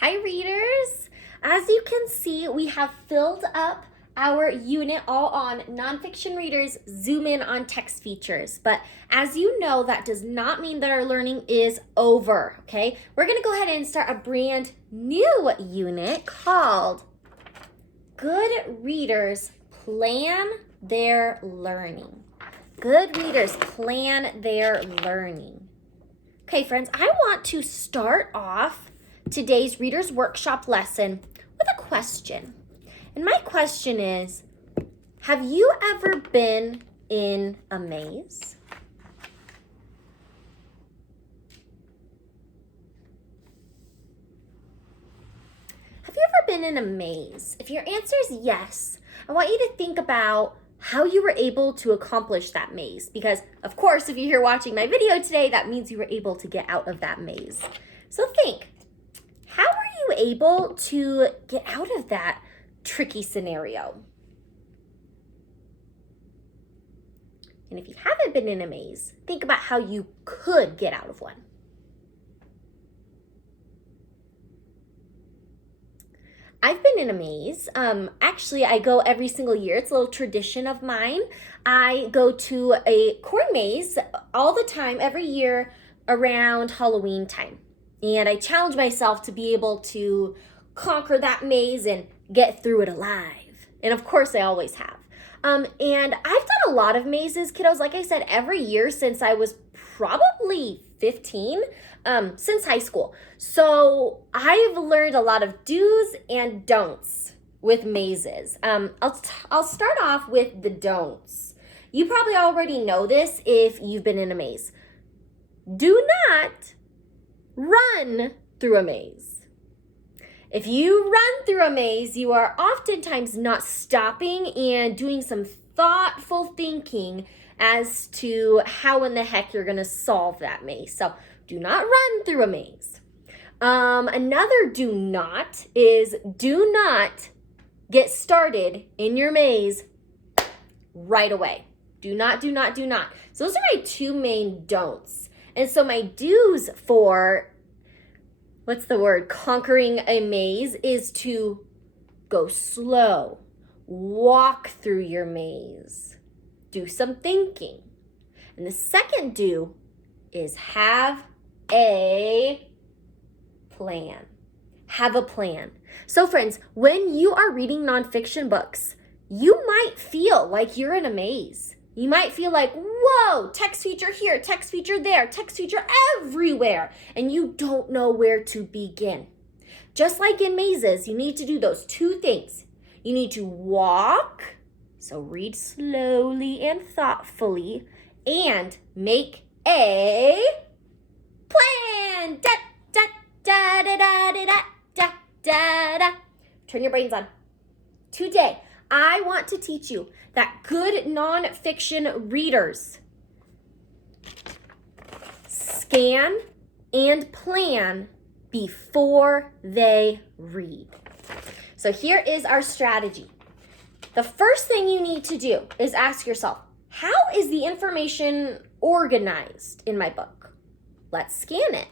Hi readers! As you can see, we have filled up our unit all on nonfiction readers zoom in on text features. But as you know, that does not mean that our learning is over, okay? We're gonna go ahead and start a brand new unit called Good Readers Plan Their Learning. Good readers plan their learning. Okay, friends, I want to start off today's Reader's Workshop lesson with a question. And my question is, have you ever been in a maze? Have you ever been in a maze? If your answer is yes, I want you to think about how you were able to accomplish that maze. Because, of course, if you're here watching my video today, that means you were able to get out of that maze. So think, how were you able to get out of that tricky scenario? And if you haven't been in a maze, think about how you could get out of one. I've been in a maze. Actually, I go every single year. It's a little tradition of mine. I go to a corn maze all the time, every year around Halloween time. And I challenge myself to be able to conquer that maze and get through it alive. And of course, I always have. And I've done a lot of mazes, kiddos, like I said, every year since I was probably 15, since high school. So I've learned a lot of do's and don'ts with mazes. I'll start off with the don'ts. You probably already know this if you've been in a maze. Do not run through a maze. If you run through a maze, you are oftentimes not stopping and doing some thoughtful thinking as to how in the heck you're going to solve that maze. So do not run through a maze. Another do not is do not get started in your maze right away. Do not. So those are my two main don'ts. And so my do's for conquering a maze is to go slow, walk through your maze, do some thinking. And the second do is have a plan. Have a plan. So friends, when you are reading nonfiction books, you might feel like you're in a maze. You might feel like, whoa, text feature here, text feature there, text feature everywhere, and you don't know where to begin. Just like in mazes, you need to do those two things. You need to walk, so read slowly and thoughtfully, and make a plan. Da, da, da, da, da, da, da, da, da. Turn your brains on. Today, I want to teach you that good nonfiction readers scan and plan before they read. So here is our strategy. The first thing you need to do is ask yourself, how is the information organized in my book? Let's scan it.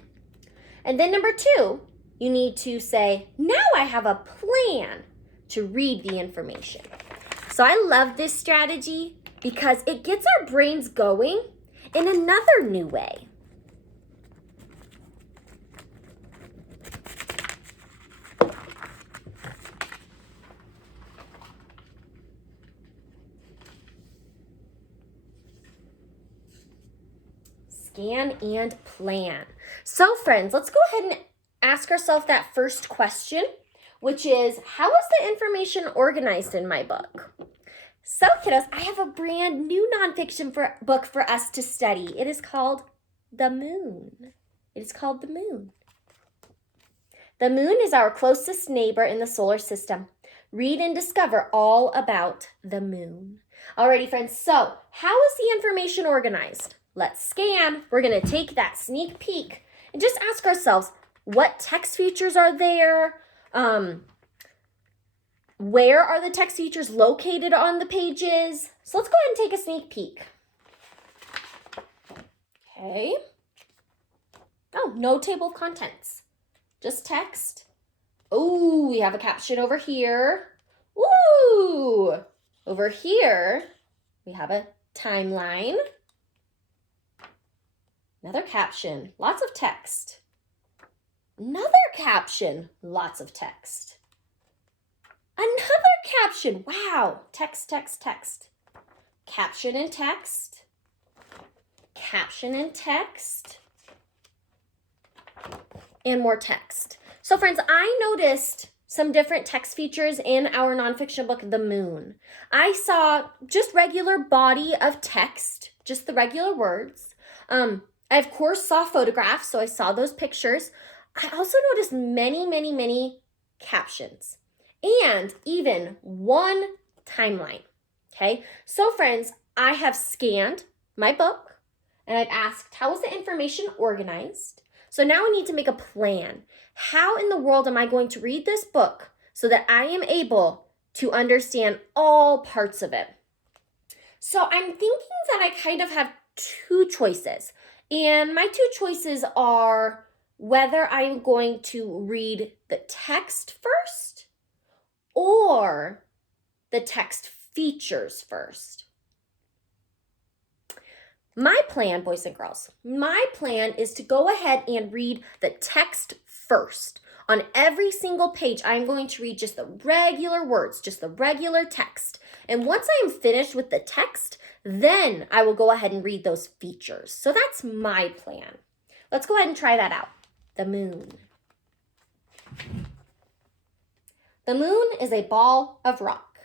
And then number two, you need to say, now I have a plan to read the information. So I love this strategy because it gets our brains going in another new way. Scan and plan. So friends, let's go ahead and ask ourselves that first question, which is, how is the information organized in my book? So kiddos, I have a brand new nonfiction book for us to study. It is called The Moon. It is called The Moon. The moon is our closest neighbor in the solar system. Read and discover all about the moon. Alrighty friends, so how is the information organized? Let's scan. We're going to take that sneak peek and just ask ourselves, what text features are there? Where are the text features located on the pages? So let's go ahead and take a sneak peek. Okay. Oh, no table of contents. Just text Oh, we have a caption over here. Woo! Over here, we have a timeline. Another caption, lots of text. Another caption, lots of text. Another caption, wow, text, text, text. Caption and text. Caption and text. And more text. So friends, I noticed some different text features in our nonfiction book, The Moon. I saw just regular body of text, just the regular words. I, of course, saw photographs, so I saw those pictures. I also noticed many captions and even one timeline, okay? So friends, I have scanned my book and I've asked, how is the information organized? So now I need to make a plan. How in the world am I going to read this book so that I am able to understand all parts of it? So I'm thinking that I kind of have two choices. And my two choices are whether I'm going to read the text first or the text features first. My plan, boys and girls, my plan is to go ahead and read the text first. On every single page, I'm going to read just the regular words, just the regular text. And once I am finished with the text, then I will go ahead and read those features. So that's my plan. Let's go ahead and try that out. The moon. The moon is a ball of rock.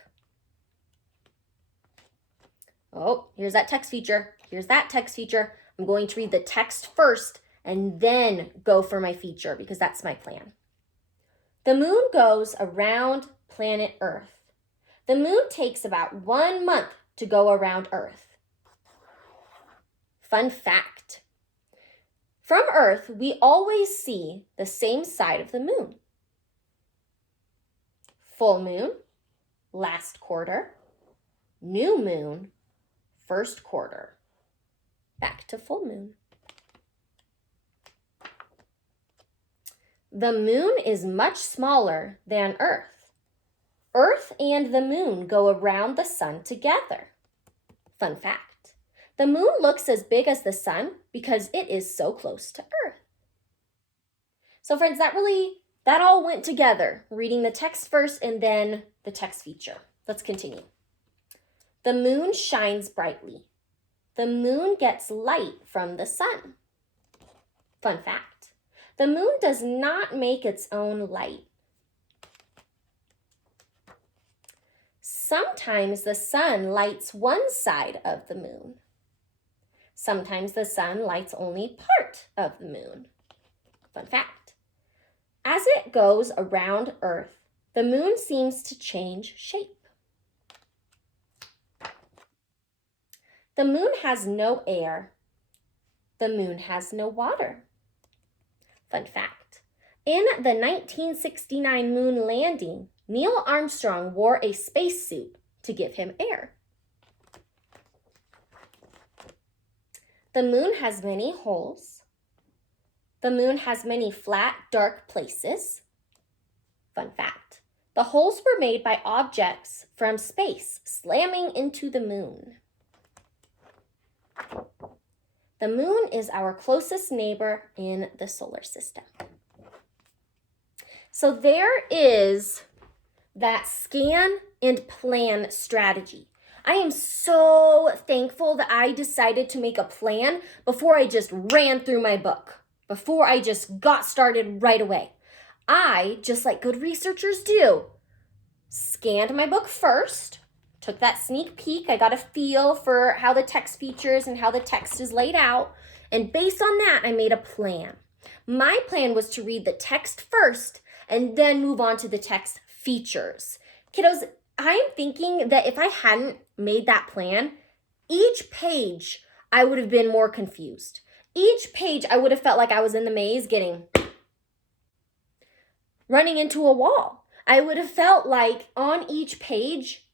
Oh, here's that text feature. Here's that text feature. I'm going to read the text first and then go for my feature because that's my plan. The moon goes around planet Earth. The moon takes about 1 month to go around Earth. Fun fact. From Earth, we always see the same side of the moon. Full moon, last quarter. New moon, first quarter. Back to full moon. The moon is much smaller than Earth. Earth and the moon go around the sun together. Fun fact. The moon looks as big as the sun because it is so close to Earth. So friends, that all went together, reading the text first and then the text feature. Let's continue. The moon shines brightly. The moon gets light from the sun. Fun fact. The moon does not make its own light. Sometimes the sun lights one side of the moon. Sometimes the sun lights only part of the moon. Fun fact. As it goes around Earth, the moon seems to change shape. The moon has no air. The moon has no water. Fun fact. In the 1969 moon landing, Neil Armstrong wore a spacesuit to give him air. The moon has many holes. The moon has many flat, dark places. Fun fact. The holes were made by objects from space slamming into the moon. The moon is our closest neighbor in the solar system. So there is that scan and plan strategy. I am so thankful that I decided to make a plan before I just ran through my book, before I just got started right away. I, just like good researchers do, scanned my book first, took that sneak peek. I got a feel for how the text features and how the text is laid out. And based on that, I made a plan. My plan was to read the text first and then move on to the text features. Kiddos, I'm thinking that if I hadn't made that plan, each page I would have been more confused. Each page I would have felt like I was in the maze running into a wall. I would have felt like on each page,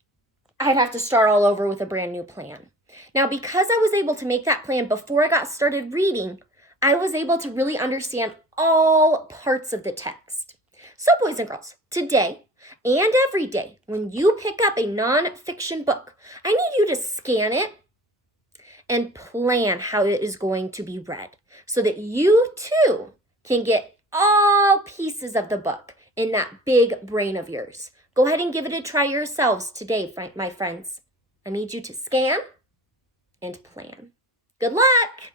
I'd have to start all over with a brand new plan. Now, because I was able to make that plan before I got started reading, I was able to really understand all parts of the text. So, boys and girls, today and every day, when you pick up a nonfiction book, I need you to scan it and plan how it is going to be read so that you too can get all pieces of the book in that big brain of yours. Go ahead and give it a try yourselves today, my friends. I need you to scan and plan. Good luck!